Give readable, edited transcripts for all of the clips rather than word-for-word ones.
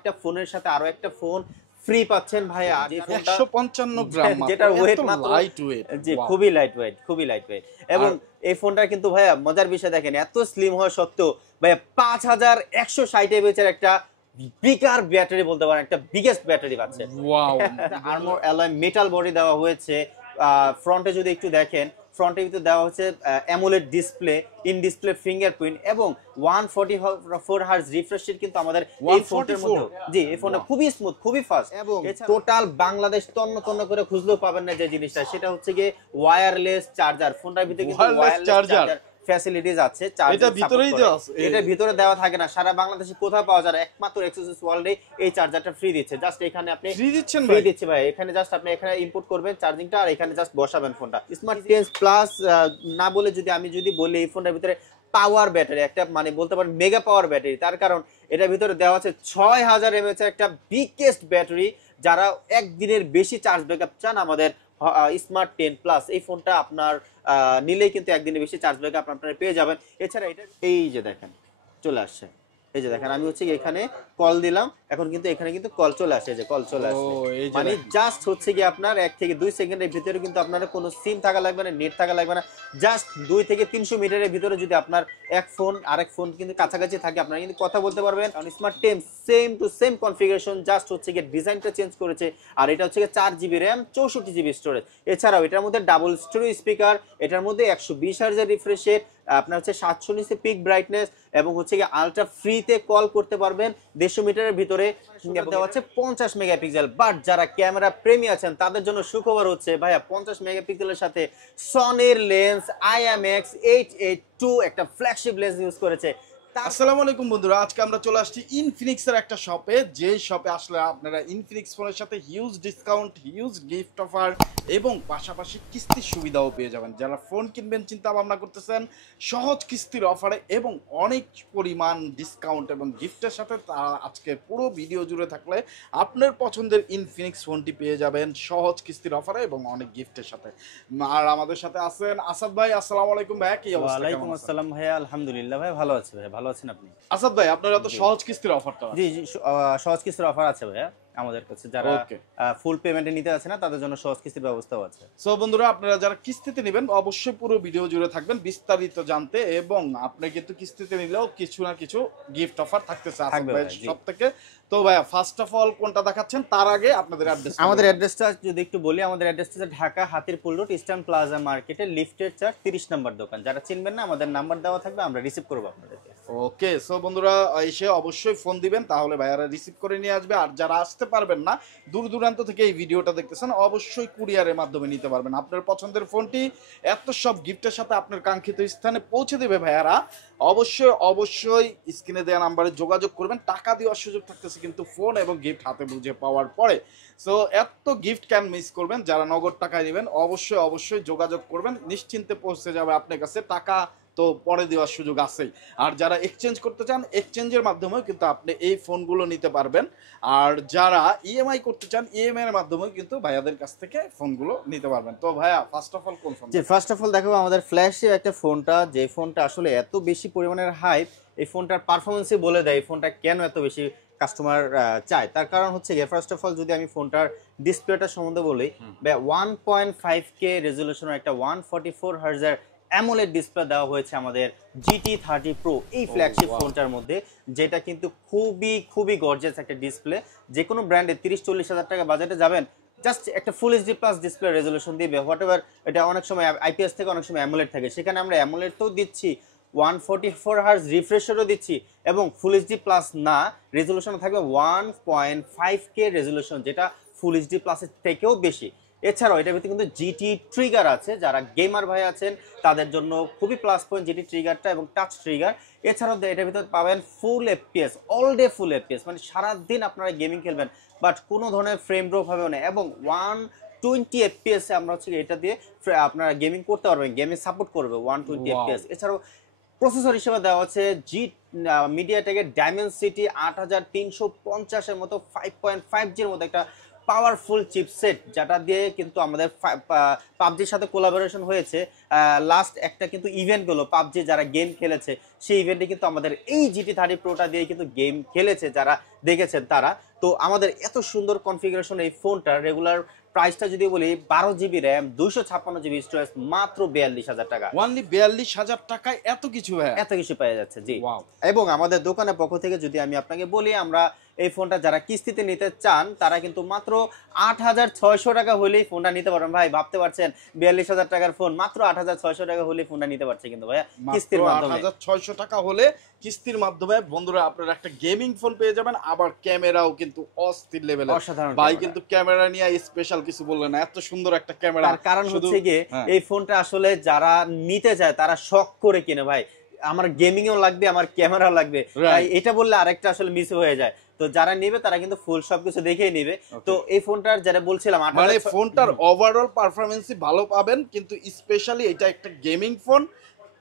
একটা ফোনের সাথে আরো একটা ফোন ফ্রি পাচ্ছেন ভাইয়া। 155 গ্রাম মাত্র, যেটা ওয়েট মাত্র লাইট ওয়েট। জি খুবই লাইট ওয়েট, খুবই লাইট ওয়েট। এবং এই ফোনটা কিন্তু ভাইয়া মজার বিষয় দেখেন, এত স্লিম হওয়া সত্ত্বেও ভাইয়া 5160 এমএএইচ এর একটা বিগার ব্যাটারি বলতে পারেন, একটা বিগেস্ট ব্যাটারি পাচ্ছে। Wow, armour alloy metal body দেওয়া হয়েছে। ফ্রন্টে যদি একটু দেখেন, ফ্রন্টের ভিতরে দেওয়া হচ্ছে AMOLED display, in display fingerprint এবং 144 হার্জ রিফ্রেশ রেট কিন্তু আমাদের এই ফোনের মধ্যে। জি এই ফোনটা খুবই স্মুথ, খুবই ফাস্ট এবং টোটাল বাংলাদেশ তন্ন তন্ন করে খুঁজলেও পাবেন না যে জিনিসটা, সেটা হচ্ছে গিয়ে ওয়্যারলেস চার্জার। ফোনটার ভিতরে কিন্তু ওয়্যারলেস চার্জার ফ্যাসিলিটিস আছে। এটা ভিতরেই দেওয়া আছে, এটা ভিতরে দেওয়া থাকে না, সারা বাংলাদেশে কোথাও পাওয়া যায় না, একমাত্র এক্সেসরিজ ওয়ার্ল্ডে এই চার্জারটা ফ্রি দিচ্ছে। জাস্ট এখানে আপনি ফ্রি দিচ্ছেন ফ্রি দিচ্ছে ভাই, এখানে জাস্ট আপনি এখানে ইনপুট করবেন চার্জিংটা আর এখানে জাস্ট বসাবেন ফোনটা। স্মার্ট 10 প্লাস না বলে যদি বলি এই ফোনটার ভিতরে পাওয়ার ব্যাটারি, একটা মানে বলতে পারেন মেগা পাওয়ার ব্যাটারি। তার কারণ এটার ভিতরে দেওয়া আছে 6000 এমএএইচ এর একটা বিগেস্ট ব্যাটারি। যারা একদিনের বেশি চার্জ ব্যাকআপ চান, আমাদের স্মার্ট 10 প্লাস এই ফোনটা আপনার নিলেই কিন্তু একদিনের বেশি চার্জ ব্যাকআপ আপনারা পেয়ে যাবেন। এছাড়া এটা এই যে দেখেন চলে আসছে, এই যে দেখেন আমি হচ্ছে এখানে কল দিলাম, এখন কিন্তু এখানে কিন্তু কল চলে আসে, যে কল চলে আসছে। মানে জাস্ট হচ্ছে কি আপনার 1 থেকে 2 সেকেন্ডের ভিতরে কিন্তু আপনার কোনো সিম থাকা লাগবে না, নেট থাকা লাগবে না। জাস্ট 2 থেকে 300 মিটারের ভিতরে যদি আপনার এক ফোন আরেক ফোন কিন্তু কাছাকাছি থাকে, আপনারা কিন্তু কথা বলতে পারবেন। কারণ smart 10 same to same configuration, just হচ্ছে কি ডিজাইনটা চেঞ্জ করেছে। আর এটা হচ্ছে 4GB র্যাম 64GB স্টোরেজ। এছাড়াও এটার মধ্যে ডাবল স্টোরেজ স্পিকার, এটার মধ্যে 120 হার্জের রিফ্রেশ রেট, আপনার হচ্ছে 700 নিচে পিক ব্রাইটনেস এবং হচ্ছে কি আলট্রা ফ্রিতে কল করতে পারবেন 150 মিটারের ভিতরে। দেওয়া হচ্ছে 50 মেগাপিক্সেল। বাট যারা ক্যামেরা প্রেমী আছেন তাদের জন্য সুখবর হচ্ছে ভাইয়া 50 মেগাপিক্সেলের সাথে সনির লেন্স IMX 882 একটা ফ্ল্যাগশিপ লেন্স ইউজ করেছে। আসসালামু আলাইকুম বন্ধুরা, আজকে আমরা চলে আসছি ইনফিনিক্স এর একটা শপে, যে শপে আসলে আপনারা ইনফিনিক্স ফোনের সাথে huge discount, huge gift offer এবং পাশাপাশি কিস্তির সুবিধাও পেয়ে যাবেন। যারা ফোন কিনবেন চিন্তা ভাবনা করতেছেন সহজ কিস্তির অফারে এবং অনেক পরিমাণ ডিসকাউন্ট এবং গিফটের সাথে, তারা আজকে পুরো ভিডিও জুড়ে থাকলে আপনার পছন্দের ইনফিনিক্স ফোনটি পেয়ে যাবেন সহজ কিস্তির অফারে এবং অনেক গিফটের সাথে। আর আমাদের সাথে আছেন আসাদ ভাই। আসসালামু আলাইকুম ভাই, কি অবস্থা? ওয়ালাইকুম আসসালাম ভাইয়া, আলহামদুলিল্লাহ ভাই, ভালো আছি ভাই। ভালো আছেন আপনি? আসাদ ভাই, আপনারা তো সহজ কিস্তির অফারটা? জি জি, সহজ কিস্তির অফার আছে ভাইয়া আমাদের কাছে। যারা ফুল পেমেন্টে নিতে আছে না তাদের জন্য সহজ কিস্তির ব্যবস্থাও আছে। সো বন্ধুরা, আপনারা যারা কিস্তিতে নেবেন অবশ্যই পুরো ভিডিও জুড়ে থাকবেন বিস্তারিত জানতে, এবং আপনি কিন্তু কিস্তিতে নিলেও কিছু না কিছু গিফট অফার থাকতেছে আসাদ ভাই সব থেকে। তো ভাইয়া ফার্স্ট অফ অল কোনটা দেখাচ্ছেন তার আগে আপনাদের অ্যাড্রেস। আমাদের অ্যাড্রেসটা যদি একটু বলি, আমাদের অ্যাড্রেসটা হচ্ছে Dhaka Hatirpool road, Eastern Plaza মার্কেটে লিফটের 30 নম্বর দোকান। যারা চিনবেন না আমাদের নাম্বার দেওয়া থাকবে, আমরা রিসিভ করব আপনাদেরকে। ওকে, সো বন্ধুরা এসে অবশ্যই ফোন দিবেন, তাহলে ভাইয়ারা রিসিভ করে নিয়ে আসবে। আর যারা আসতে পারবেন না, দূর দূরান্ত থেকে এই ভিডিওটা দেখতেছেন, অবশ্যই কুরিয়ারের মাধ্যমে নিতে পারবেন। আপনার পছন্দের ফোনটি এত সব গিফটের সাথে আপনার কাঙ্ক্ষিত স্থানে পৌঁছে দেবে ভাইয়ারা। অবশ্যই অবশ্যই স্ক্রিনে দেওয়া নাম্বারে যোগাযোগ করবেন। টাকা দেওয়ার সুযোগ থাকতেছে কিন্তু ফোন এবং গিফট হাতে বুঝে পাওয়ার পরে। সো এত গিফট কেন মিস করবেন? যারা নগদ টাকায় নেবেন অবশ্যই অবশ্যই যোগাযোগ করবেন, নিশ্চিন্তে পৌঁছে যাবে আপনার কাছে। টাকা তো পরে দেওয়ার সুযোগ আছেই। আর যারা এক্সচেঞ্জ করতে চান, এক্সচেঞ্জের মাধ্যমেও কিন্তু আপনি এই ফোনগুলো নিতে পারবেন। আর যারা ইএমআই করতে চান, ইএমআই এর মাধ্যমেও কিন্তু ভাইয়াদের কাছ থেকে ফোনগুলো নিতে পারবেন। তো ভাইয়া ফার্স্ট অফ অল কোন phone? G, first of all দেখাবো আমাদের ফ্ল্যাশের একটা ফোনটা, যে ফোনটা আসলে এত বেশি পরিমাণের হাইপ। এই ফোনটার পারফরমেন্সই বলে দেয় এই ফোনটা কেন এত বেশি কাস্টমার চায়। তার কারণ হচ্ছে গিয়ে ফার্স্ট অফ অল যদি আমি ফোনটার ডিসপ্লেটা সম্বন্ধে বলি, 1.5K রেজলিউশনের একটা 144 হার্জের অ্যামোলেড ডিসপ্লে দেওয়া হয়েছে আমাদের GT30 Pro এই ফ্ল্যাগশিপ ফোনটার মধ্যে, যেটা কিন্তু খুবই খুবই গর্জিয়াস একটা ডিসপ্লে। যে কোনো ব্র্যান্ডে 30-40 হাজার টাকা বাজেটে যাবেন, জাস্ট একটা full HD plus display resolution দিবে। হোয়াট এভার, এটা অনেক সময় আইপিএস থেকে অনেক সময় অ্যামোলেড থাকে, সেখানে আমরা অ্যামোলেড তো দিচ্ছি, 144 হার্জ রিফ্রেশারও দিচ্ছি এবং ফুল এইচডি প্লাস না, রেজলিউশন থাকবে 1.5K রেজলিউশন, যেটা ফুল এইচডি প্লাসের থেকেও বেশি। এছাড়াও এটার ভিতরে কিন্তু জিটি ট্রিগার আছে, যারা গেমার ভাই আছেন তাদের জন্য খুবই প্লাস পয়েন্ট জিটি ট্রিগারটা এবং টাচ ট্রিগার। এছাড়াও এটার ভিতরে পাবেন full FPS, all day full FPS, মানে সারাদিন আপনারা গেমিং খেলবেন বাট কোনো ধরনের ফ্রেম ড্রপ হবে না, এবং 120 FPS আমরা হচ্ছে এটা দিয়ে আপনারা গেমিং করতে পারবেন, গেমে সাপোর্ট করবে 120 FPS। এছাড়াও প্রসেসর হিসেবে দেওয়া হচ্ছে মিডিয়াটেকের ডায়মেনসিটি 8350 এর মতো 5.5G এর মতো একটা পাওয়ারফুল চিপসেট, যেটা দিয়ে কিন্তু আমাদের পাবজির সাথে কোলাবোরেশন হয়েছে। লাস্ট একটা কিন্তু ইভেন্ট গুলো পাবজি যারা গেম খেলেছে সেই ইভেন্টে কিন্তু আমাদের এই GT30 Proটা দিয়ে কিন্তু গেম খেলেছে যারা দেখেছেন তারা। তো আমাদের এত সুন্দর কনফিগারেশন এই ফোনটা, রেগুলার প্রাইসটা যদি বলি 12 GB র্যাম 256 GB স্টোরেজ মাত্র 42,000 টাকা। অনলি 42,000 টাকায় এত কিছু ভাই, এত কিছু পেয়ে যাচ্ছে জি। ওয়াও। এবং আমাদের দোকানের পক্ষ থেকে যদি আমি আপনাকে বলি, আমরা এই ফোনটা যারা কিস্তিতে নিতে চান তারা কিন্তু মাত্র 8,600 টাকা হলেই ফোনটা নিতে পারবেন। ভাই ভাবতে পারছেন 42,000 টাকার ফোন মাত্র 8,600 টাকা হলেই ফোনটা নিতে পারছে কিন্তু ভাইয়া কিস্তির মাধ্যমে। 8,600 টাকা হলে কিস্তির মাধ্যমে বন্ধুরা আপনারা একটা গেমিং ফোন পেয়ে যাবেন, আবার ক্যামেরাও কিন্তু অস্থির লেভেলের। অসাধারণ ভাই ক্যামেরা। কিন্তু ক্যামেরা নিয়ে স্পেশাল কিছু বললেন না, এত সুন্দর একটা ক্যামেরা। তার কারণ হচ্ছে গিয়ে হ্যাঁ। এই ফোনটা আসলে যারা নিতে চায় তারা শখ করে কিনে ভাই, আমার গেমিং এও লাগবে আমার ক্যামেরাও লাগবে, তাই এটা বললে আরেকটা আসলে মিস হয়ে যায়। তো যারা নেবে তারা কিন্তু ফুল সবকিছু দেখেই নেবে। তো এই ফোনটার যেটা বলছিলাম মানে ফোনটার ওভারঅল পারফরম্যান্সই ভালো পাবেন, কিন্তু স্পেশালি এটা একটা গেমিং ফোন,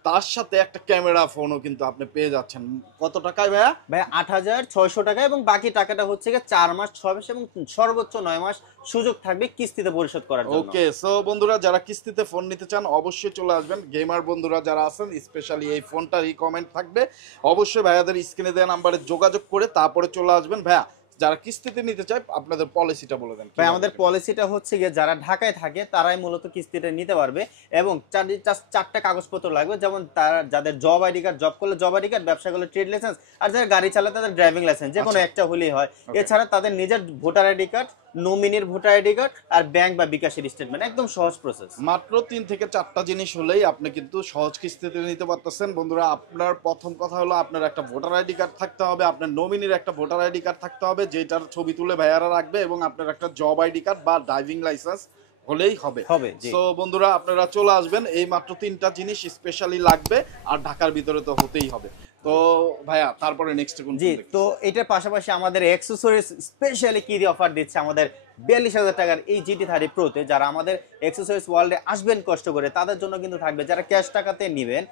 তার সাথে একটা ক্যামেরা ফোনও কিন্তু আপনি পেয়ে যাচ্ছেন। কত টাকায় ভাইয়া? ভাই 8,600 টাকা, এবং বাকি টাকাটা হচ্ছে গিয়ে 4 মাস 6 মাস এবং সর্বোচ্চ 9 মাস সুযোগ থাকবে কিস্তিতে পরিশোধ করার জন্য। ওকে, সো বন্ধুরা যারা কিস্তিতে ফোন নিতে চান অবশ্যই চলে আসবেন। গেমার বন্ধুরা যারা আছেন স্পেশালি এই ফোনটার রিকমেন্ড থাকবে, অবশ্যই ভাইয়াদের স্ক্রিনে দেওয়া নাম্বারে যোগাযোগ করে তারপরে চলে আসবেন। ভাইয়া যারা কিস্তিতে নিতে চায় আপনাদের পলিসিটা বলে দেন। ভাই আমাদের পলিসিটা হচ্ছে গিয়ে যারা ঢাকায় থাকে তারাই মূলত কিস্তিতে নিতে পারবে, এবং চারটা কাগজপত্র লাগবে, যেমন তারা যাদের জব আইডি কার্ড, জব করলে জব আইডি কার্ড, ব্যবসা করলে ট্রেড লাইসেন্স, আর যারা গাড়ি চালায় তাদের ড্রাইভিং লাইসেন্স, যে কোনো একটা হলেই হয়। এছাড়া তাদের নিজের ভোটার আইডি কার্ড, নমিনির ভোটার আইডি কার্ড, আর ব্যাংক বা বিকাশের স্টেটমেন্ট, একদম সহজ প্রসেস। মাত্র 3 থেকে 4টা জিনিস হলেই আপনি কিন্তু সহজ কিস্তিতে নিতে পারতেছেন। বন্ধুরা আপনার প্রথম কথা হলো আপনার একটা ভোটার আইডি কার্ড থাকতে হবে, আপনার নমিনির একটা ভোটার আইডি কার্ড থাকতে হবে যেটার ছবি তুলে ভাইয়ারা রাখবে, এবং আপনার একটা জব আইডি কার্ড বা ড্রাইভিং লাইসেন্স হলেই হবে। সো বন্ধুরা আপনারা চলে আসবেন, এই মাত্র 3টা জিনিস স্পেশালি লাগবে, আর ঢাকার ভিতরে তো হতেই হবে। তো ভাইয়া তারপরে নেক্সট কোন? জি, তো এটার পাশাপাশি আমাদের অ্যাকসেসরিজ স্পেশালি কি দিয়ে অফার দিচ্ছে আমাদের 42,000 টাকার এই GT30 Proতে। যারা আমাদের অ্যাকসেসরিজ ওয়ার্ল্ডে আসবেন কষ্ট করে তাদের জন্য কিন্তু থাকবে, যারা ক্যাশ টাকাতে নেবেন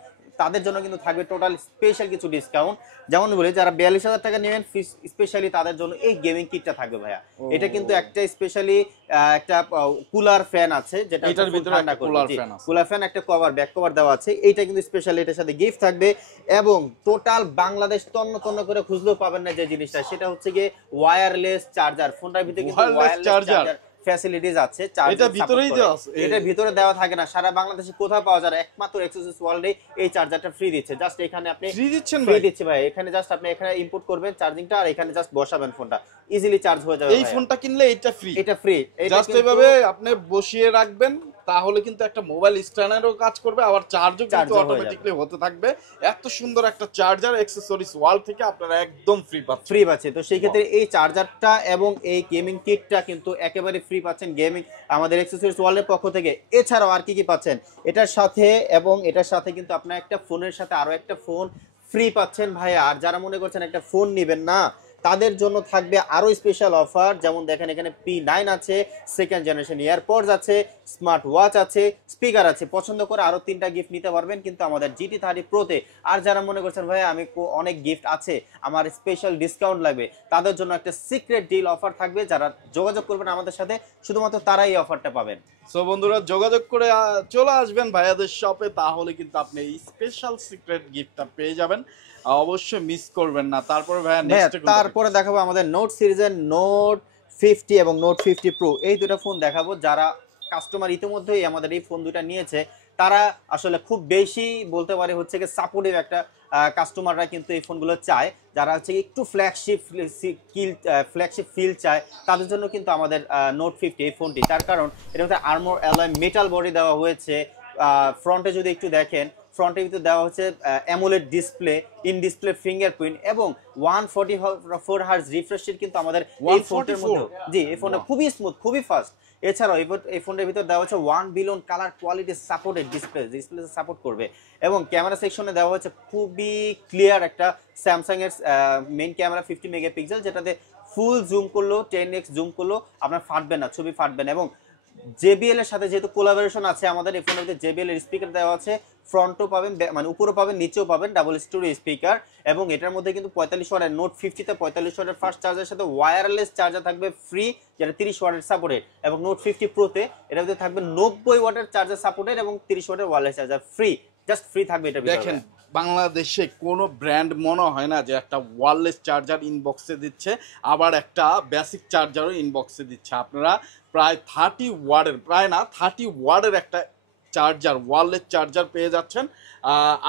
তাদের জন্য কিন্তু থাকবে টোটাল স্পেশাল কিছু ডিসকাউন্ট। যেমন বলি যারা 42,000 টাকা নেবেন স্পেশালি তাদের জন্য এই গেমিং কিটটা থাকবে ভাইয়া। এটা কিন্তু একটা স্পেশালি একটা কুলার ফ্যান আছে, যেটা এটার ভিতরে একটা কুলার ফ্যান, একটা কভার ব্যাক কভার দেওয়া আছে। এইটা কিন্তু স্পেশালি এটার সাথে গিফট থাকবে, এবং টোটাল বাংলাদেশ তন্ন তন্ন করে খুঁজলেও পাবেন না যে জিনিসটা, সেটা হচ্ছে গিয়ে ওয়্যারলেস চার্জার। ফোনটার ভিতরে কিন্তু ওয়্যারলেস চার্জার ফ্যাসিলিটিস আছে। এটা ভিতরেই দেওয়া আছে, এটা ভিতরে দেওয়া থাকে না, সারা বাংলাদেশে কোথাও পাওয়া যায় না, একমাত্র অ্যাক্সেসরিজ ওয়ার্ল্ডে এই চার্জারটা ফ্রি দিচ্ছে। জাস্ট এখানে আপনি ফ্রি দিচ্ছেন ফ্রি দিচ্ছে ভাই, এখানে জাস্ট আপনি এখানে ইনপুট করবেন চার্জিংটা, আর এখানে জাস্ট বসাবেন ফোনটা, ইজিলি চার্জ হয়ে যাবে। এই ফোনটা কিনলে এটা ফ্রি, এটা ফ্রি, জাস্ট এইভাবে আপনি বসিয়ে রাখবেন, তাহলে কিন্তু একটা মোবাইল স্ট্যান্ডেরও কাজ করবে, আবার চার্জও কিন্তু অটোমেটিক্যালি হতে থাকবে। এত সুন্দর একটা চার্জার অ্যাকসেসরিজ ওয়ার্ল্ড থেকে আপনারা একদম ফ্রি পাচ্ছেন। তো সেই ক্ষেত্রে এই চার্জারটা এবং এই গেমিং কিটটা কিন্তু একেবারে ফ্রি পাচ্ছেন গেমিং আমাদের অ্যাকসেসরিজ ওয়ার্ল্ডের পক্ষ থেকে। এছাড়াও আর কি পাচ্ছেন এটার সাথে, এবং এটার সাথে কিন্তু আপনার একটা ফোনের সাথে আরো একটা ফোন ফ্রি পাচ্ছেন ভাই। আর যারা মনে করছেন একটা ফোন নেবেন না তাদের জন্য থাকবে আরো স্পেশাল অফার, যেমন দেখেন এখানে P9 আছে, সেকেন্ড জেনারেশন এয়ারপডস আছে, স্মার্ট ওয়াচ আছে, স্পিকার আছে, পছন্দ করে আরো 3টা গিফট নিতে পারবেন কিন্তু আমাদের GT30 Proতে। আর যারা মনে করছেন ভাই আমি অনেক গিফট আছে, আমার স্পেশাল ডিসকাউন্ট লাগবে, তাদের জন্য একটা সিক্রেট ডিল অফার থাকবে। যারা যোগাযোগ করবেন আমাদের সাথে শুধুমাত্র তারাই এই অফারটা পাবেন। সো বন্ধুরা যোগাযোগ করে চলে আসবেন ভাইয়াদের শপে, তাহলে কিন্তু আপনি এই স্পেশাল সিক্রেট গিফটটা পেয়ে যাবেন, অবশ্যই মিস করবেন না। তারপরে ভাইয়া নেক্সট তারপরে দেখাবো আমাদের নোট সিরিজের নোট 50 এবং নোট 50 Pro, এই দুটো ফোন দেখাবো। যারা কাস্টমার ইতিমধ্যেই আমাদের এই ফোন দুটো নিয়েছে তারা আসলে খুব বেশি বলতে পারে হচ্ছে কি সাপোর্টিভ একটা কাস্টমাররা কিন্তু এই ফোনগুলো চায়, যারা হচ্ছে একটু ফ্ল্যাগশিপ ফিল চায় তাদের জন্য কিন্তু আমাদের নোট 50 এই ফোনটি। তার কারণ এটা হচ্ছে আর্মর অ্যালয় মেটাল বডি দেওয়া হয়েছে। ফ্রন্টে যদি একটু দেখেন, ফ্রন্টের ভিতরে দেওয়া হচ্ছে AMOLED display, in display fingerprint, এবং 144 হার্জ রিফ্রেশ রেট কিন্তু আমাদের এই ফোনটার মধ্যে। জি, এই ফোনটা খুবই স্মুথ, খুবই ফাস্ট। এছাড়াও এই ফোনের ভিতরে দেওয়া হচ্ছে 1 billion colour quality supported display support করবে, এবং ক্যামেরা সেকশনে দেওয়া হচ্ছে খুবই ক্লিয়ার একটা স্যামসাং এর মেইন ক্যামেরা 50 মেগাপিক্সেল, যেটাতে ফুল জুম করলো 10x জুম করলো আপনার ফাটবে না, ছবি ফাটবে না, এবং JBL এর সাথে যেহেতু কোলাবোরেশন আছে আমাদের এই ফোনের মধ্যে JBL এর স্পিকার দেওয়া আছে, ফ্রন্টও পাবেন মানে উপরেও পাবেন নিচেও পাবেন ডাবল স্টোরি স্পিকার, এবং এটার মধ্যে কিন্তু 45 ওয়াটের নোট 50 তে 45 ওয়াটের ফাস্ট চার্জারের সাথে ওয়্যারলেস চার্জার থাকবে ফ্রি, যেটা 30 ওয়াটের সাপোর্টেড, এবং নোট 50 প্রো তে এটার মধ্যে থাকবে 90 ওয়াটের চার্জার সাপোর্টেড এবং 30 ওয়াটের wireless charger free, just free থাকবে এটা। দেখেন বাংলাদেশে কোনো ব্র্যান্ড মনে হয় না যে একটা ওয়্যারলেস চার্জার ইনবক্সে দিচ্ছে, আবার একটা বেসিক চার্জারও ইনবক্সে দিচ্ছে। আপনারা প্রায় 30 ওয়াটের, প্রায় না 30 ওয়াটের একটা চার্জার, ওয়্যারলেস চার্জার পেয়ে যাচ্ছেন।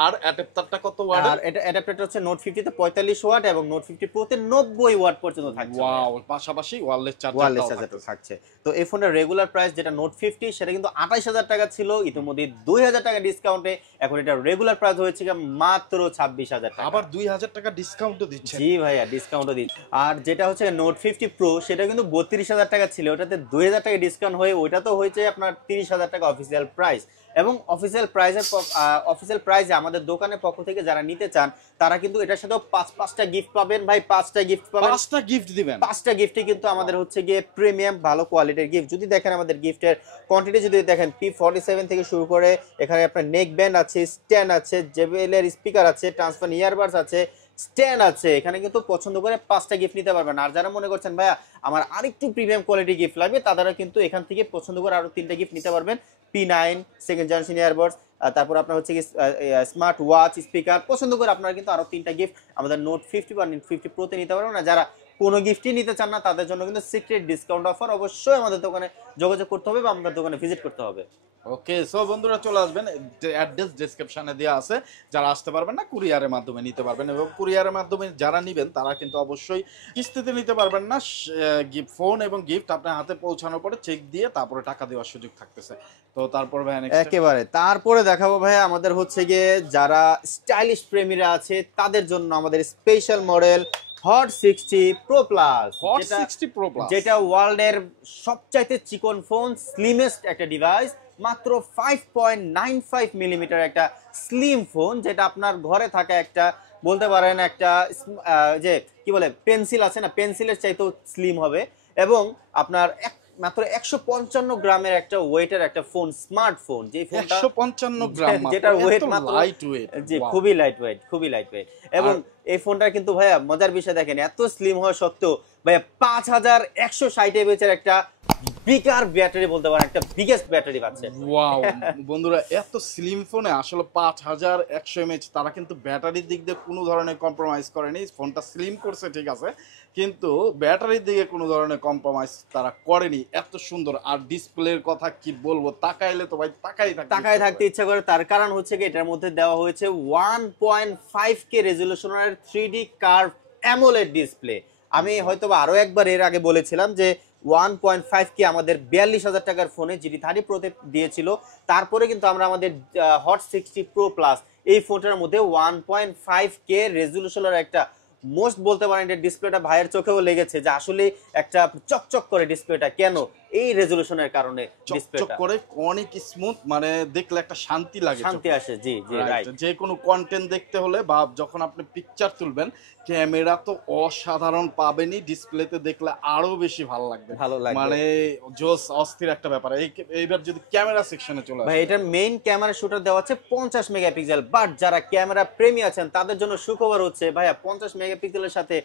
আর অ্যাডাপ্টারটা কত ওয়াট? আর এটা অ্যাডাপ্টারটা হচ্ছে নোট 50 তে 45 ওয়াট এবং নোট 50 প্রো তে 90 ওয়াট পর্যন্ত থাকছে। ওয়াও, পাশাপাশি ওয়্যারলেস চার্জারটা থাকছে। তো এই ফোনের রেগুলার প্রাইস যেটা নোট 50 সেটা কিন্তু 28000 টাকা ছিল, ইতিমধ্যে 2000 টাকা ডিসকাউন্টে এখন এটা রেগুলার প্রাইস হয়েছে মাত্র 26000 টাকা। আবার 2000 টাকা ডিসকাউন্টও দিচ্ছে। জি ভাইয়া, ডিসকাউন্টও দিচ্ছে। আর যেটা হচ্ছে নোট 50 প্রো সেটা কিন্তু 32000 টাকা ছিল, ওটাতে 2000 টাকা ডিসকাউন্ট হয়ে ওইটা তো হয়েছে আপনার 30000 টাকা অফিসিয়াল প্রাইস। এবং অফিসিয়াল প্রাইসে আমাদের দোকানের পক্ষ থেকে যারা নিতে চান তারা কিন্তু এটার সাথে পাঁচটা গিফট পাবেন ভাই, 5টা গিফট পাবেন। 5টা গিফট দিবেন? 5টা গিফটই কিন্তু আমাদের হচ্ছে গিয়ে প্রিমিয়াম ভালো কোয়ালিটির গিফট। যদি দেখেন আমাদের গিফটের কোয়ান্টিটি যদি দেখেন, P47 থেকে শুরু করে এখানে আপনার নেক ব্যান্ড আছে, স্ট্যান্ড আছে, JBL এর স্পিকার আছে, ট্রান্সফার ইয়ারবাডস আছে, স্ট্যান্ড আছে, এখানে কিন্তু পছন্দ করে 5টা গিফট নিতে পারবেন। আর যারা মনে করছেন ভাইয়া আমার আরেকটু প্রিমিয়াম কোয়ালিটি গিফট লাগবে, তারা কিন্তু এখান থেকে পছন্দ করে আরো 3টা গিফট নিতে পারবেন। P9 সেকেন্ড জেনারেশন ইয়ারবাডস, তারপর আপনার হচ্ছে কি স্মার্ট ওয়াচ স্পিকার, পছন্দ করে আপনারা কিন্তু আরো 3টা গিফট আমাদের নোট 50 বা নোট 50 প্রো তে নিতে পারবেন। না যারা কোনো গিফটই নিতে চান না তাদের জন্য কিন্তু সিক্রেট ডিসকাউন্ট অফার, অবশ্যই আমাদের দোকানে যোগাযোগ করতে হবে বা আমাদের দোকানে ভিজিট করতে হবে। ওকে, সো বন্ধুরা চলে আসবেন, অ্যাড্রেস ডেসক্রিপশনে দেওয়া আছে, যারা আসতে পারবেন না কুরিয়ারের মাধ্যমে নিতে পারবেন। এবং কুরিয়ারের মাধ্যমে যারা নেবেন তারা কিন্তু অবশ্যই কিস্তিতে নিতে পারবেন না, ফোন এবং গিফট আপনার হাতে পৌঁছানোর পরে চেক দিয়ে তারপরে টাকা দেওয়ার সুযোগ থাকতেছে। তো তারপর ভাই একেবারে তারপরে দেখাবো ভাই আমাদের হচ্ছে গিয়ে যারা স্টাইলিশ প্রেমীরা আছে তাদের জন্য আমাদের special model hot 60 pro plus, যেটা ওয়ার্ল্ডের সবচাইতে চিকন ফোন, স্লিমেস্ট একটা ডিভাইস, মাত্র 5.95 মিলিমিটার একটা স্লিম ফোন, যেটা আপনার ঘরে থাকা একটা বলতে পারেন একটা যে কি বলে পেন্সিল আছে না, পেন্সিলের চাইতেও স্লিম হবে। এবং আপনার মাত্র 155 গ্রামের একটা ওয়েটের একটা ফোন, স্মার্টফোন, যে ফোনটা 155 গ্রাম, যেটার ওয়েট মাত্র লাইট ওয়েট, জি খুবই লাইট ওয়েট। এবং এই ফোনটা কিন্তু ভাইয়া মজার বিষয় দেখেন, এত স্লিম হওয়া সত্ত্বেও ভাইয়া 5160 এমএএইচ একটা বিগার ব্যাটারি, বলতে পারেন একটা বিগেস্ট ব্যাটারি পাচ্ছে। ওয়াও বন্ধুরা, এত স্লিম ফোনে আসলে 5100 এমএএইচ, তারা কিন্তু ব্যাটারির দিক দিয়ে কোনো ধরনের কম্প্রোমাইজ করেনি। ফোনটা স্লিম করছে ঠিক আছে, কিন্তু ব্যাটারির দিকে কোনো ধরনের কম্প্রোমাইজ তারা করেনি। এত সুন্দর, আর ডিসপ্লের কথা কি বলবো, তাকাইলে তো ভাই তাকাই থাকতে ইচ্ছা করে। তার কারণ হচ্ছে কি এটার মধ্যে দেওয়া হয়েছে 1.5K রেজোলিউশনের 3D curve AMOLED display. আমি হয়তো আরো একবার এর আগে বলেছিলাম যে 1.5K আমাদের 42000 টাকার ফোনে GT30 প্রোতে দিয়েছিল, তারপরে কিন্তু আমরা আমাদের হট 60 প্রো প্লাস এই ফোনটার মধ্যে 1.5K রেজোলিউশনের একটা মোস্ট বলতে পারেন যে ডিসপ্লেটা ভাইয়ের চোখেও লেগেছে যে আসলে একটা চকচক করে ডিসপ্লেটা, কেন এই রেজোলিউশনের কারণে ডিসপ্লেটা করে অনেক স্মুথ, মানে দেখলে একটা শান্তি লাগে, শান্তি আসে। জি জি রাইট। যে কোনো কন্টেন্ট দেখতে হলে বা যখন আপনি পিকচার তুলবেন, ক্যামেরা তো অসাধারণ পাবেনই, ডিসপ্লেতে দেখলে আরো বেশি ভালো লাগবে, মানে জোস অস্থির একটা ব্যাপার। এইবার যদি ক্যামেরা সেকশনে চলে আসে, ভাই এটার মেইন ক্যামেরা শুটার দেওয়া আছে 50 মেগাপিক্সেল, বাট যারা ক্যামেরা প্রেমী আছেন তাদের জন্য সুখবর হচ্ছে ভাইয়া 50 মেগাপিক্সেলের সাথে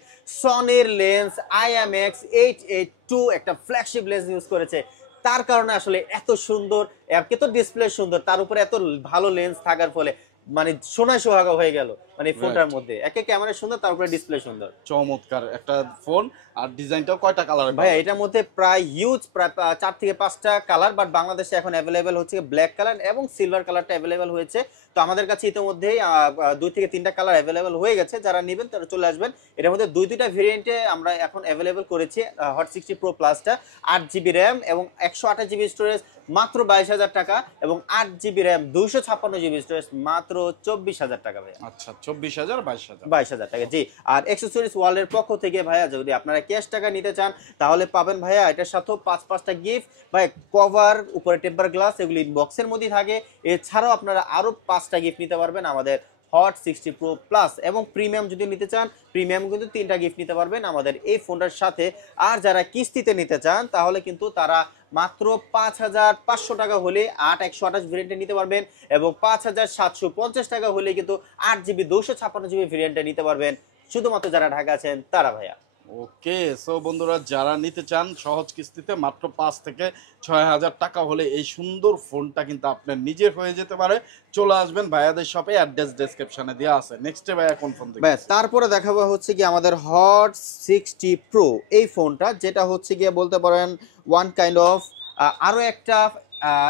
সনির লেন্স IMX 882 একটা ফ্ল্যাগশিপ লেন্স ইউজ করেছে। তার কারণে আসলে এত সুন্দর, একে তো ডিসপ্লে সুন্দর, তার উপরে এত ভালো লেন্স থাকার ফলে মানে সোনায় সোহাগা হয়ে গেল, মানে ফোনটার মধ্যে একে ক্যামেরা সুন্দর, তার উপরে ডিসপ্লে সুন্দর, চমৎকার একটা ফোন। আর ডিজাইনটাও কয়টা কালার ভাই এটার মধ্যে প্রায় হিউজ, প্রায় 4 থেকে 5টা কালার, বাট বাংলাদেশে এখন অ্যাভেলেবেল হচ্ছে ব্ল্যাক কালার এবং সিলভার কালারটা অ্যাভেলেবেল হয়েছে। তো আমাদের কাছে ইতিমধ্যেই 2 থেকে 3টা কালার অ্যাভেলেবেল হয়ে গেছে, যারা নেবেন তারা চলে আসবেন। এটার মধ্যে 2টা ভেরিয়েন্টে আমরা এখন অ্যাভেলেবেল করেছি হট 60 প্রো প্লাসটা, 8GB র্যাম এবং 128GB স্টোরেজ মাত্র 22000 টাকা, এবং 8GB র্যাম 256GB স্টোরেজ মাত্র 24000 টাকা ভাই। আচ্ছা 24000 22000 টাকা জি। আর অ্যাকসেসরিজ ওয়ার্ল্ডের পক্ষ থেকে ভাইয়া যদি আপনারা ক্যাশ টাকা নিতে চান তাহলে পাবেন ভাইয়া এটার সাথেও 5টা গিফট, ভাই কভার, উপরে টেম্পার গ্লাস, এগুলি বক্সের মধ্যে থাকে। এছাড়াও আপনারা আরো 5টা গিফট নিতে পারবেন আমাদের হট 60 প্রো প্লাস, এবং প্রিমিয়াম যদি নিতে চান প্রিমিয়াম কিন্তু 3টা গিফট নিতে পারবেন আমাদের এই ফোনটার সাথে। আর যারা কিস্তিতে নিতে চান তাহলে কিন্তু তারা মাত্র 5,500 টাকা হলে 8/128 ভেরিয়েন্টে নিতে পারবেন, এবং 5,750 টাকা হলে কিন্তু 8GB 256GB ভেরিয়েন্টে নিতে পারবেন, শুধুমাত্র যারা ঢাকা আছেন তারা ভাইয়া। ওকে, সো বন্ধুরা যারা নিতে চান সহজ কিস্তিতে মাত্র 5 থেকে 6 হাজার টাকা হলে এই সুন্দর ফোনটা কিন্তু আপনার নিজের হয়ে যেতে পারে। চলে আসবেন ভাইয়াদের শপে, অ্যাড্রেস ডেসক্রিপশনে দেওয়া আছে। নেক্সটে ভাইয়া কোন ফোন দেখবেন? ব্যাস, তারপরে দেখাবো হচ্ছে কি আমাদের হট 60 প্রো, এই ফোনটা যেটা হচ্ছে গিয়ে বলতে পারেন ওয়ান কাইন্ড অফ আরো একটা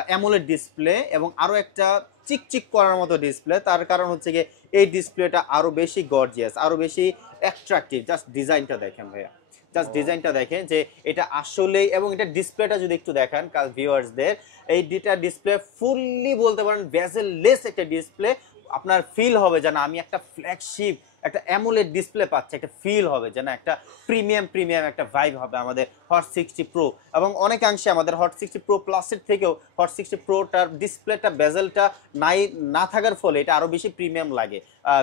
অ্যামোলেড ডিসপ্লে এবং আরো একটা চিকচিক করার মতো ডিসপ্লে। তার কারণ হচ্ছে গিয়ে এই ডিসপ্লেটা আরো বেশি গর্জিয়াস, আরো বেশি অ্যাট্রাকটিভ। জাস্ট ডিজাইনটা দেখেন ভাইয়া, জাস্ট ডিজাইনটা দেখেন যে এটা আসলে, এবং এটা ডিসপ্লেটা যদি একটু দেখান কাল ভিউয়ার্সদের, এই দুইটা ডিসপ্লে ফুললি বলতে পারেন বেজেল লেস একটা ডিসপ্লে। আপনার ফিল হবে যেন আমি একটা ফ্ল্যাগশিপ একটা অ্যামোলেড ডিসপ্লে পাচ্ছি, একটা ফিল হবে যেন একটা প্রিমিয়াম একটা ভাইব হবে আমাদের হট 60 প্রো। এবং অনেকাংশে আমাদের হট 60 প্রো প্লাসের থেকেও হট 60 প্রোটার ডিসপ্লেটা বেজেলটা না থাকার ফলে এটা আরো বেশি প্রিমিয়াম লাগে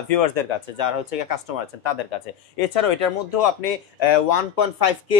ভিউয়ার্সদের কাছে, যারা হচ্ছে কাস্টমার আছেন তাদের কাছে। এছাড়াও এটার মধ্যেও আপনি 1.5K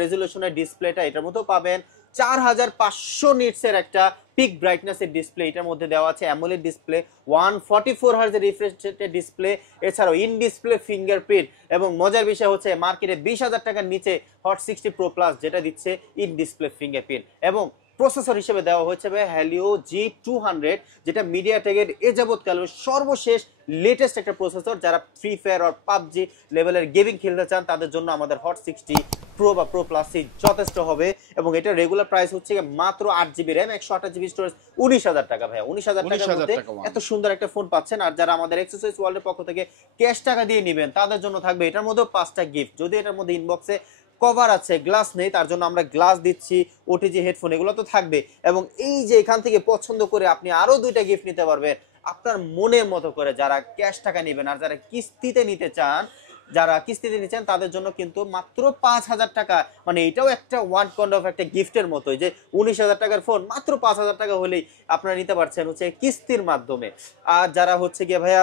রেজলিউশনের ডিসপ্লেটা এটার মধ্যেও পাবেন। 4500 নিটসের একটা পিক ব্রাইটনেসের ডিসপ্লে এটার মধ্যে দেওয়া আছে, অ্যামোলেড ডিসপ্লে, 144 হার্জ রিফ্রেশ রেটের ডিসপ্লে, এছাড়াও ইন ডিসপ্লে ফিঙ্গারপ্রিন্ট, এবং মজার বিষয় হচ্ছে মার্কেটে 20,000 টাকার নিচে হট 60 প্রো প্লাস যেটা দিচ্ছে ইন ডিসপ্লে ফিঙ্গারপ্রিন্ট। এবং প্রসেসর হিসেবে দেওয়া হচ্ছে হেলিও G200, যেটা মিডিয়াটেকের এ যাবৎকালের সর্বশেষ লেটেস্ট একটা প্রসেসর। যারা ফ্রি ফায়ার আর পাবজি লেভেলের গেমিং খেলতে চান তাদের জন্য আমাদের হট 60 প্রো বা প্রো প্লাসই যথেষ্ট হবে। এবং এটা রেগুলার প্রাইস হচ্ছে মাত্র 8GB র্যাম 128GB স্টোরেজ, 19,000 টাকা ভাইয়া। 19,000 টাকার মধ্যে এত সুন্দর একটা ফোন পাচ্ছেন। আর যারা আমাদের এক্সেসরিজ ওয়ার্ল্ডের পক্ষ থেকে ক্যাশ টাকা দিয়ে নেবেন তাদের জন্য থাকবে এটার মধ্যেও 5টা গিফট। যদি এটার মধ্যে ইনবক্সে কভার আছে, গ্লাস নেই, তার জন্য আমরা গ্লাস দিচ্ছি, ওটিজি হেডফোন এগুলো তো থাকবে। এবং এই যে এখান থেকে পছন্দ করে আপনি আরো 2টা গিফট নিতে পারবেন আপনার মনের মতো করে, যারা ক্যাশ টাকা নেবেন। আর যারা কিস্তিতে নিতে চান, তাদের জন্য কিন্তু মাত্র 5,000 টাকা, মানে এটাও একটা ওয়ান কাইন্ড অফ একটা গিফটের মতো, যে 19,000 টাকার ফোন মাত্র 5,000 টাকা হলেই আপনারা নিতে পারছেন হচ্ছে কিস্তির মাধ্যমে। আর যারা হচ্ছে গিয়ে ভাইয়া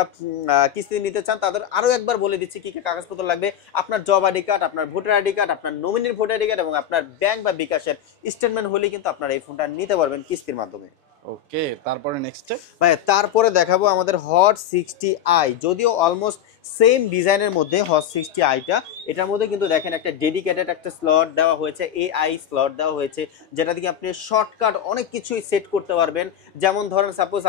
কিস্তি নিতে চান তাদের আরো একবার বলে দিচ্ছি কি কি কাগজপত্র লাগবে। আপনার জব আইডি কার্ড, আপনার ভোটার আইডি কার্ড, আপনার নমিনির ভোটার আইডি কার্ড এবং আপনার ব্যাংক বা বিকাশের স্টেটমেন্ট হলেই কিন্তু আপনারা এই ফোনটা নিতে পারবেন কিস্তির মাধ্যমে। ওকে, তারপরে নেক্সট ভাই তারপরে দেখাবো আমাদের হট 60i, যদিও অলমোস্ট সেম ডিজাইনের মধ্যে হট 60iটা। এটার মধ্যে কিন্তু দেখেন একটা ডেডিকেটেড একটা স্লট দেওয়া হয়েছে, এআই স্লট দেওয়া হয়েছে, যেটা থেকে আপনি শর্টকাট অনেক কিছুই সেট করতে পারবেন। যেমন ধরেন সাপোজ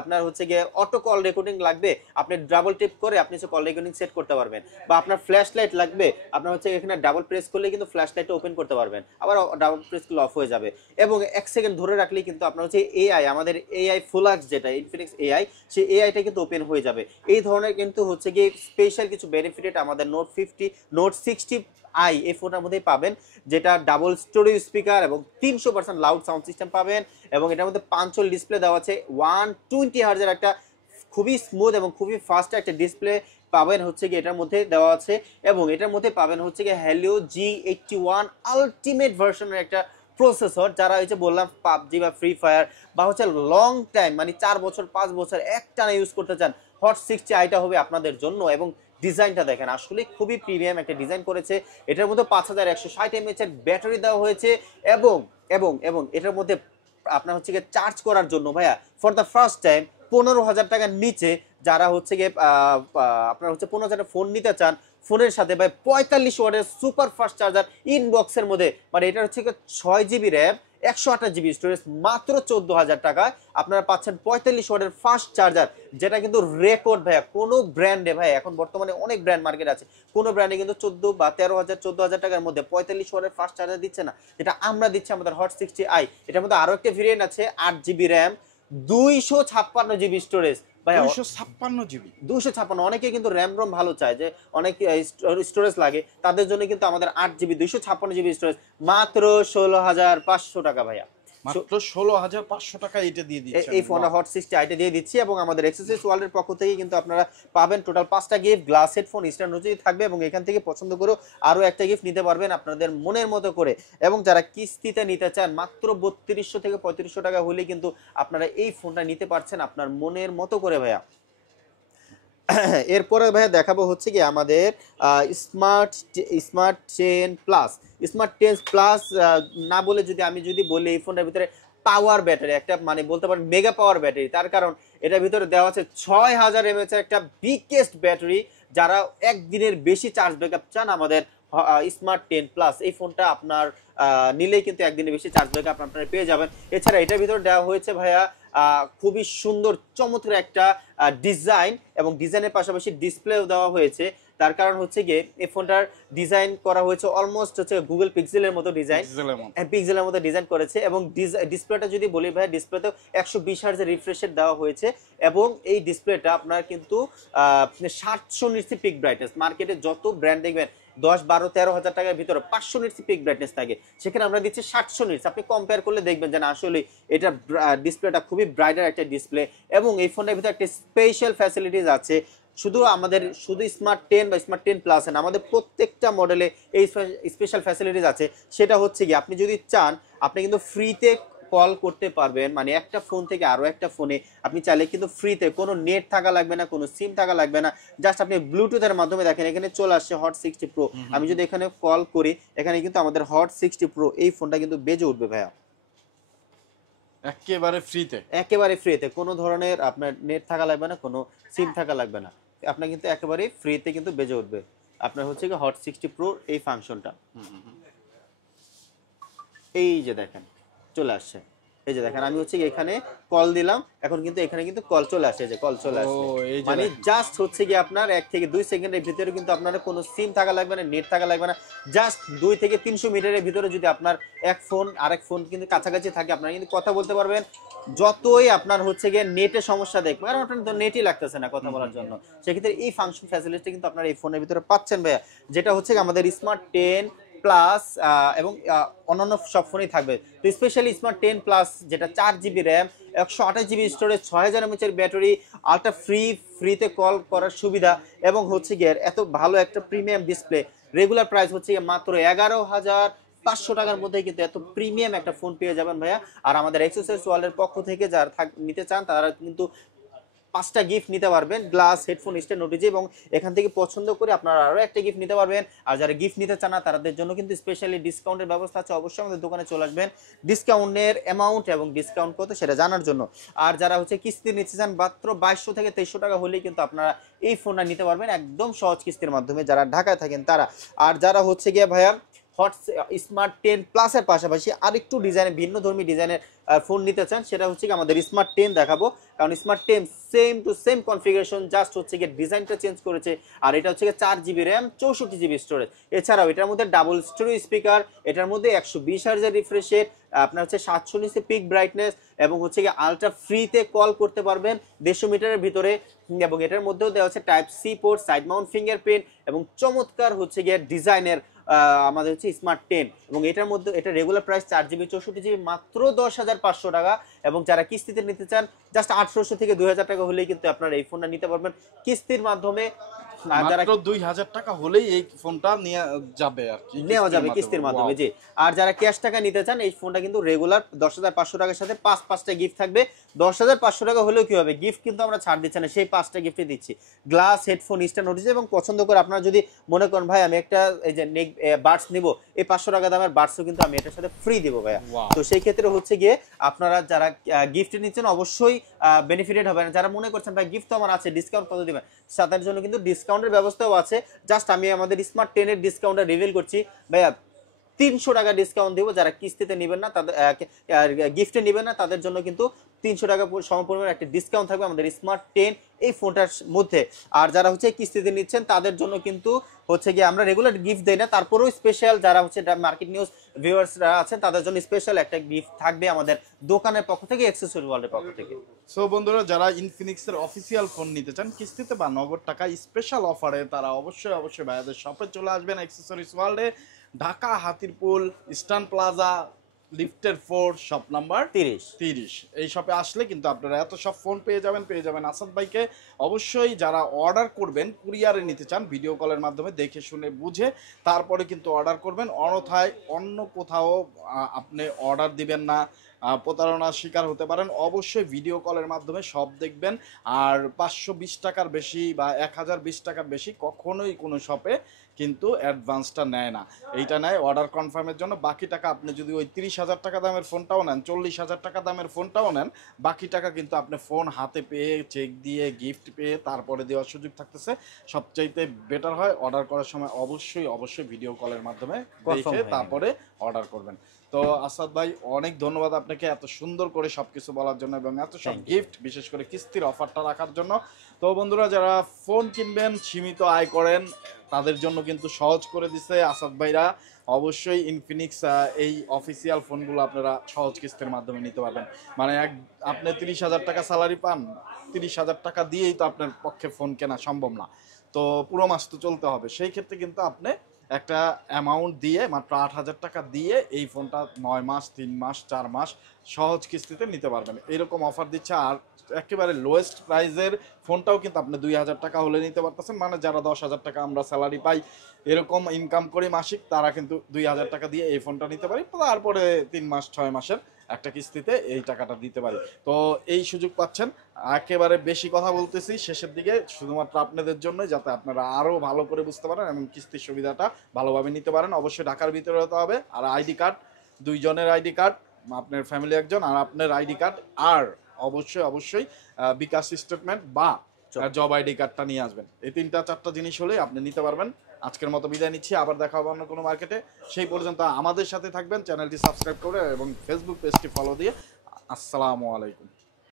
আপনার হচ্ছে গিয়ে অটো কল রেকর্ডিং লাগবে, আপনি ডাবল টিপ করে আপনি হচ্ছে কল রেকর্ডিং সেট করতে পারবেন। বা আপনার ফ্ল্যাশ লাইট লাগবে, আপনার হচ্ছে এখানে ডাবল প্রেস করলে কিন্তু ফ্ল্যাশ লাইটটা ওপেন করতে পারবেন, আবার ডাবল প্রেস করলে অফ হয়ে যাবে। এবং 1 সেকেন্ড ধরে রাখলেই কিন্তু আপনার হচ্ছে এআই, আমাদের এআই ফুলাক্স যেটা ইনফিনিক্স এআই, সেই এআইটা কিন্তু ওপেন হয়ে যাবে। এই ধরনের কিন্তু হচ্ছে গিয়ে স্পেশাল কিছু বেনিফিট আমাদের নোট 60i এই ফোনের মধ্যেই পাবেন, যেটা ডাবল স্টোরেজ স্পিকার এবং 300% লাউড সাউন্ড সিস্টেম পাবেন। এবং এটার মধ্যে পাঞ্চল ডিসপ্লে দেওয়া আছে, 120 হার্জের একটা খুবই স্মুথ এবং খুবই ফাস্ট একটা ডিসপ্লে পাবেন হচ্ছে গিয়ে এটার মধ্যে দেওয়া আছে। এবং এটার মধ্যে পাবেন হচ্ছে গিয়ে হেলিও G81 আলটিমেট ভার্সনের একটা প্রসেসর। যারা হচ্ছে বললাম পাবজি বা ফ্রি ফায়ার বা হচ্ছে লং টাইম, মানে 4 বছর 5 বছর একটানা ইউজ করতে চান, হট 60iটা হবে আপনাদের জন্য। এবং ডিজাইনটা দেখেন, আসলে খুবই প্রিমিয়াম একটা ডিজাইন করেছে। এটার মধ্যে 5160 mAh এর ব্যাটারি দেওয়া হয়েছে। এবং এবং এবং এটার মধ্যে আপনার হচ্ছে গিয়ে চার্জ করার জন্য ভাইয়া ফর দ্য ফার্স্ট টাইম 15,000 টাকার নিচে যারা হচ্ছে গিয়ে আপনার হচ্ছে 15,000 ফোন নিতে চান, ফোনের সাথে ভাই 45 ওয়াটের সুপার ফাস্ট চার্জার ইনবক্সের মধ্যে, মানে এটা হচ্ছে 6GB র্যাম 128GB স্টোরেজ, মাত্র 14,000 টাকায় আপনারা পাচ্ছেন 45 ওয়াটের ফাস্ট চার্জার, যেটা কিন্তু রেকর্ড ভাইয়া। কোনো ব্র্যান্ডে ভাই এখন বর্তমানে অনেক ব্র্যান্ড মার্কেট আছে, কোনো ব্র্যান্ডে কিন্তু 14 বা 13,000 14,000 টাকার মধ্যে 45 ওয়াটের ফাস্ট চার্জার দিচ্ছে না, যেটা আমরা দিচ্ছি আমাদের হট 60i। এটার মধ্যে আরো একটা ভেরিয়েন্ট আছে 8GB র্যাম 256GB স্টোরেজ। 256, অনেকে কিন্তু র্যাম রোম ভালো চায়, যে অনেক স্টোরেজ লাগে, তাদের জন্য কিন্তু আমাদের 8GB 256GB স্টোরেজ মাত্র 16,500 টাকা ভাইয়া। মাত্র 16,500 টাকা এটা দিয়ে দিচ্ছেন এই ফোনটা হট 60iটা দিয়ে দিচ্ছি। এবং আমাদের এক্সেসরিজ ওয়ার্ল্ডের পক্ষ থেকে কিন্তু আপনারা পাবেন টোটাল 5টা গিফট, গ্লাস হেডফোন স্ট্যান্ড অনুযায়ী থাকবে। এবং এখান থেকে পছন্দ করে আরো একটা গিফট নিতে পারবেন আপনাদের মনের মতো করে। এবং যারা কিস্তিতে নিতে চান মাত্র 3200 থেকে 3500 টাকা হলে কিন্তু আপনারা এই ফোনটা নিতে পারছেন আপনার মনের মতো করে ভাইয়া। এরপরে ভাইয়া দেখাবো হচ্ছে কি আমাদের smart smart 10 plus. Smart 10 plus না বলে যদি বলি এই ফোনটার ভিতরে পাওয়ার ব্যাটারি, একটা মানে বলতে পারেন মেগা পাওয়ার ব্যাটারি। তার কারণ এটার ভিতরে দেওয়া আছে 6000 mAh এর একটা বিগেস্ট ব্যাটারি। যারা একদিনের বেশি চার্জ ব্যাকআপ চান, আমাদের স্মার্ট 10 প্লাস এই ফোনটা আপনার নিলেই কিন্তু একদিনের বেশি চার্জ ব্যাকআপ আপনারা পেয়ে যাবেন। এছাড়া এটার ভিতরে দেওয়া হয়েছে ভাইয়া খুবই সুন্দর চমৎকার একটা ডিজাইন, এবং ডিজাইনের পাশাপাশি ডিসপ্লেও দেওয়া হয়েছে। তার কারণ হচ্ছে গিয়ে এই ফোনটার ডিজাইন করা হয়েছে অলমোস্ট হচ্ছে গুগল পিক্সেলের মতো ডিজাইন, পিক্সেলের মতো ডিজাইন করেছে। এবং ডিসপ্লেটা যদি বলি ভাই, ডিসপ্লেতেও 120 Hz রিফ্রেশ দেওয়া হয়েছে। এবং এই ডিসপ্লেটা আপনার কিন্তু 700 নিটস পিক ব্রাইটনেস। মার্কেটে যত ব্র্যান্ড দেখবেন 10, 12, 13 হাজার টাকার ভিতরে 500 নিটস পিক ব্রাইটনেস থাকে, সেখানে আমরা দিচ্ছি 700 নিটস। আপনি কম্পেয়ার করলে দেখবেন যে না আসলে এটা ডিসপ্লেটা খুবই ব্রাইটার একটা ডিসপ্লে। এবং এই ফোনের ভিতরে একটা স্পেশাল ফ্যাসিলিটিস আছে, শুধু স্মার্ট 10 বা স্মার্ট 10 প্লাস না, আমাদের প্রত্যেকটা মডেলে এই স্পেশাল ফ্যাসিলিটিস আছে। সেটা হচ্ছে কি আপনি যদি চান আপনি কিন্তু ফ্রিতে কল করতে পারবেন, মানে একটা ফোন থেকে আরো একটা ফোনে আপনি চাইলে কিন্তু ফ্রিতে, কোনো নেট থাকা লাগবে না, কোনো সিম থাকা লাগবে না, জাস্ট আপনি ব্লুটুথের মাধ্যমে দেখেন এখানে চলে আসছে হট 60 প্রো। আমি যদি এখানে কল করি, এখানে কিন্তু আমাদের হট 60 প্রো এই ফোনটা কিন্তু বেজে উঠবে ভাইয়া একেবারে ফ্রিতে। কোনো ধরনের আপনার নেট থাকা লাগবে না, কোনো সিম থাকা লাগবে না, আপনার কিন্তু একেবারে ফ্রিতে কিন্তু বেজে উঠবে আপনার হচ্ছে কি হট 60 প্রো এই ফাংশনটা। এই যে দেখেন চলে আসছে, এই যে দেখেন আমি হচ্ছে এখানে কল দিলাম, এখন কিন্তু এখানে কিন্তু কল চলে আসে, যে কল চলে আসছে। মানে জাস্ট হচ্ছে কি আপনার 1 থেকে 2 সেকেন্ডের ভিতরে কিন্তু আপনার কোনো সিম থাকা লাগবে না, নেট থাকা লাগবে না, জাস্ট 2 থেকে 300 মিটারের ভিতরে যদি আপনার এক ফোন আরেক ফোন কিন্তু কাছাকাছি থাকে, আপনারা কিন্তু কথা বলতে পারবেন। যতই আপনার হচ্ছে গিয়ে নেটের সমস্যা দেখবেন, কারণ আপনার তো নেটই লাগতেছে না কথা বলার জন্য, সেক্ষেত্রে এই ফাংশন ফ্যাসিলিটি কিন্তু আপনারা এই ফোনের ভিতরে পাচ্ছেন ভাইয়া, যেটা হচ্ছে আমাদের স্মার্ট 10 প্লাস এবং অন্যান্য সব ফোনই থাকবে। তো স্পেশালি স্মার্ট 10 প্লাস যেটা 4GB RAM, 128GB storage, 6000 mAh এর ব্যাটারি, আলট্রা ফ্রিতে কল করার সুবিধা, এবং হচ্ছে গিয়ে এত ভালো একটা প্রিমিয়াম ডিসপ্লে। রেগুলার প্রাইস হচ্ছে মাত্র 11,500 টাকার মধ্যে কিন্তু এত প্রিমিয়াম একটা ফোন পেয়ে যাবেন ভাইয়া। আর আমাদের অ্যাক্সেসরিজ ওয়ার্ল্ডের পক্ষ থেকে যারা নিতে চান তারা কিন্তু 5টা গিফট নিতে পারবেন, গ্লাস, হেডফোন, স্ট্যান্ড, নোটিজি, এবং এখান থেকে পছন্দ করে আপনারা আরো একটা গিফট নিতে পারবেন। আর যারা গিফট নিতে চান না তাদের জন্য কিন্তু স্পেশালি ডিসকাউন্টের ব্যবস্থা আছে, অবশ্যই আমাদের দোকানে চলে আসবেন ডিসকাউন্টের অ্যামাউন্ট এবং ডিসকাউন্ট কত সেটা জানার জন্য। আর যারা হচ্ছে কিস্তি নিতে চান মাত্র 2200 থেকে 2300 টাকা হলেই কিন্তু আপনারা এই ফোনটা নিতে পারবেন একদম সহজ কিস্তির মাধ্যমে, যারা ঢাকায় থাকেন তারা। আর যারা হচ্ছে গিয়ে ভাইয়া হট স্মার্ট 10 প্লাসের পাশাপাশি আরেকটু ডিজাইনের ভিন্ন ধর্মী ডিজাইনের ফোন নিতে চান, সেটা হচ্ছে কি আমাদের স্মার্ট 10 দেখাবো। কারণ smart 10 same to same configuration, just হচ্ছে কি ডিজাইনটা চেঞ্জ করেছে। আর এটা হচ্ছে 4GB র্যাম, 64GB স্টোরেজ। এছাড়াও এটার মধ্যে ডাবল স্টোরি স্পিকার, এটার মধ্যে 120 Hz রিফ্রেশ রেট, আপনার হচ্ছে 700 নিচে পিক ব্রাইটনেস, এবং হচ্ছে কি আলট্রা ফ্রিতে কল করতে পারবেন 150 মিটারের ভিতরে। এবং এটার মধ্যেও দেওয়া হচ্ছে type C port, side mount fingerprint, এবং চমৎকার হচ্ছে গিয়ে ডিজাইনের আমাদের হচ্ছে স্মার্ট 10। এবং এটার মধ্যে এটা রেগুলার প্রাইস 4GB 64GB মাত্র 10,500 টাকা। এবং যারা কিস্তিতে নিতে চান জাস্ট 800 থেকে 2000 টাকা হলেই কিন্তু আপনারা এই ফোনটা নিতে পারবেন কিস্তির মাধ্যমে। মাত্র 2000 টাকা হলেই এই ফোনটা নেওয়া যাবে কিস্তির মাধ্যমে, জি। আর যারা ক্যাশ টাকা নিতে চান এই ফোনটা কিন্তু রেগুলার 10,500 টাকার সাথে 5টা গিফট থাকবে। 10,500 টাকা হলেও কি হবে, গিফট কিন্তু আমরা ছাড় দিচ্ছি না, সেই 5টা গিফটই দিচ্ছি, গ্লাস, হেডফোন, স্ট্যান্ড, নোটিস। এবং পছন্দ করে আপনারা যদি মনে করেন ভাই আমি একটা এই যে বাডস নিব, এই 500 টাকা দামের বাডসও কিন্তু আমি এটার সাথে ফ্রি দিব ভাইয়া। তো সেই ক্ষেত্রে হচ্ছে গিয়ে আপনারা যারা গিফট নিচ্ছেন অবশ্যই বেনিফিটেড হবেন। যারা মনে করছেন ভাই গিফট তো আমার আছে, ডিসকাউন্ট কত দিবেন, তাদের জন্য কিন্তু ডিসকাউন্টের ব্যবস্থাও আছে। জাস্ট আমি আমাদের স্মার্ট 10 এর ডিসকাউন্টটা রিভিল করছি ভাইয়া, 300 টাকা ডিসকাউন্ট দিব। যারা কিস্তিতে নেবেন না তাদের গিফটে নেবেন না তাদের জন্য কিন্তু 300 টাকা সমপরিমাণ একটা ডিসকাউন্ট থাকবে আমাদের স্মার্ট 10 এই ফোনটার মধ্যে। আর যারা হচ্ছে কিস্তিতে নিচ্ছেন তাদের জন্য কিন্তু হচ্ছে গিয়ে আমরা রেগুলার গিফট দেই না, তারপরেও স্পেশাল যারা হচ্ছে মার্কেট নিউজ ভিউয়ার্সরা আছেন তাদের জন্য স্পেশাল একটা গিফট থাকবে আমাদের দোকানের পক্ষ থেকে, অ্যাক্সেসরিজ ওয়ার্ল্ডের পক্ষ থেকে। সো বন্ধুরা, যারা ইনফিনিক্সের অফিসিয়াল ফোন নিতে চান কিস্তিতে বা নগদ টাকা স্পেশাল অফারে, তারা অবশ্যই ভাইয়াদের শপে চলে আসবেন অ্যাক্সেসরিজ ওয়ার্ল্ডে, ঢাকা হাতিরপুল ইস্টার্ন প্লাজা লিফটের 4 শপ নাম্বার 30। 30। এই শপে আসলে কিন্তু আপনারা এত সব ফোন পেয়ে যাবেন আসাদ ভাইকে। অবশ্যই যারা অর্ডার করবেন কুরিয়ারে নিতে চান ভিডিও কলের মাধ্যমে দেখে শুনে বুঝে তারপরে কিন্তু অর্ডার করবেন, অন্যথায় অন্য কোথাও আপনি অর্ডার দিবেন না, প্রতারণার শিকার হতে পারেন। অবশ্যই ভিডিও কলের মাধ্যমে সব দেখবেন। আর 520 টাকার বেশি বা 1020 টাকার বেশি কখনোই কোনো শপে কিন্তু অ্যাডভান্সটা নেয় না। এইটা নেয় অর্ডার কনফার্মের জন্য। বাকি টাকা আপনি যদি ওই 30,000 টাকা দামের ফোনটাও নেন, 40,000 টাকা দামের ফোনটাও নেন, বাকি টাকা কিন্তু আপনি ফোন হাতে পেয়ে চেক দিয়ে গিফট পেয়ে তারপরে দেওয়ার সুযোগ থাকতেছে। সবচাইতে বেটার হয় অর্ডার করার সময় অবশ্যই ভিডিও কলের মাধ্যমে দেখে তারপরে অর্ডার করবেন। তো আসাদ ভাই অনেক ধন্যবাদ আপনাকে এত সুন্দর করে সবকিছু বলার জন্য এবং এত সব গিফট, বিশেষ করে কিস্তির অফারটা রাখার জন্য। তো বন্ধুরা যারা ফোন কিনবেন, সীমিত আয় করেন, তাদের জন্য কিন্তু সহজ করে দিছে আসাদ ভাইরা। অবশ্যই ইনফিনিক্স এই অফিসিয়াল ফোনগুলো আপনারা সহজ কিস্তির মাধ্যমে নিতে পারবেন। মানে আপনি 30,000 টাকা স্যালারি পান, 30,000 টাকা দিয়েই তো আপনার পক্ষে ফোন কেনা সম্ভব না, তো পুরো মাস তো চলতে হবে। সেই ক্ষেত্রে কিন্তু আপনি একটা অ্যামাউন্ট দিয়ে মাত্র 8,000 টাকা দিয়ে এই ফোনটা 9 মাস, 3 মাস, 4 মাস সহজ কিস্তিতে নিতে পারবেন। এরকম অফার দিচ্ছে। আর একেবারে লোয়েস্ট প্রাইজের ফোনটাও কিন্তু আপনি 2,000 টাকা হলে নিতে পারতেছেন। মানে যারা 10,000 টাকা আমরা স্যালারি পাই, এরকম ইনকাম করি মাসিক, তারা কিন্তু 2,000 টাকা দিয়ে এই ফোনটা নিতে পারি। তারপরে 3 মাস 6 মাসের একটা কিস্তিতে এই টাকাটা দিতে পারি। তো এই সুযোগ পাচ্ছেন। একেবারে বেশি কথা বলতেছি শেষের দিকে শুধুমাত্র আপনাদের জন্য, যাতে আপনারা আরও ভালো করে বুঝতে পারেন এবং কিস্তির সুবিধাটা ভালোভাবে নিতে পারেন। অবশ্যই ঢাকার ভিতরে হতে হবে। আর আইডি কার্ড, 2 জনের আইডি কার্ড, আপনার ফ্যামিলি একজন আর আপনার আইডি কার্ড, আর অবশ্যই বিকাশ স্টেটমেন্ট বা জব আইডি কার্ডটা নিয়ে আসবেন। এই 3-4টা জিনিস হলে আপনি নিতে পারবেন। আজকের মতো বিদায় নিচ্ছি, আবার দেখা হবে অন্য কোনো মার্কেটে। সেই পর্যন্ত আমাদের সাথে থাকবেন, চ্যানেলটি সাবস্ক্রাইব করে এবং ফেসবুক পেজটি ফলো দিয়ে। আসসালামু আলাইকুম।